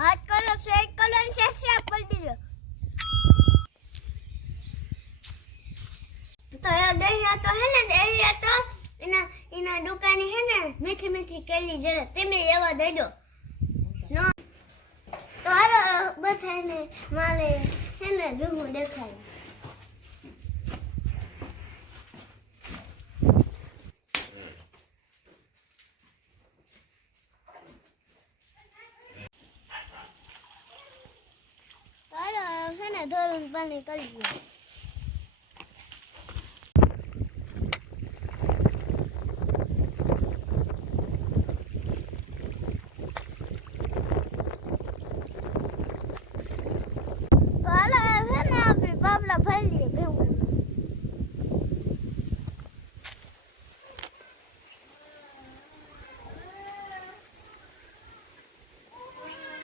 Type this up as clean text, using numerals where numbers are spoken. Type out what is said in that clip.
હાથ કરો શેક કરો ને શેક પલટી દો તો એ દહિયા તો હે ને દહિયા તો એના દુકાને હે ને મીઠી મીઠી કેલી જરા તમે એવા દઈ દો નો તો હાલો બધાને માલે હે ને ભેગું દેખાય હાલો હે ને ધોરણ પાણી કરી દો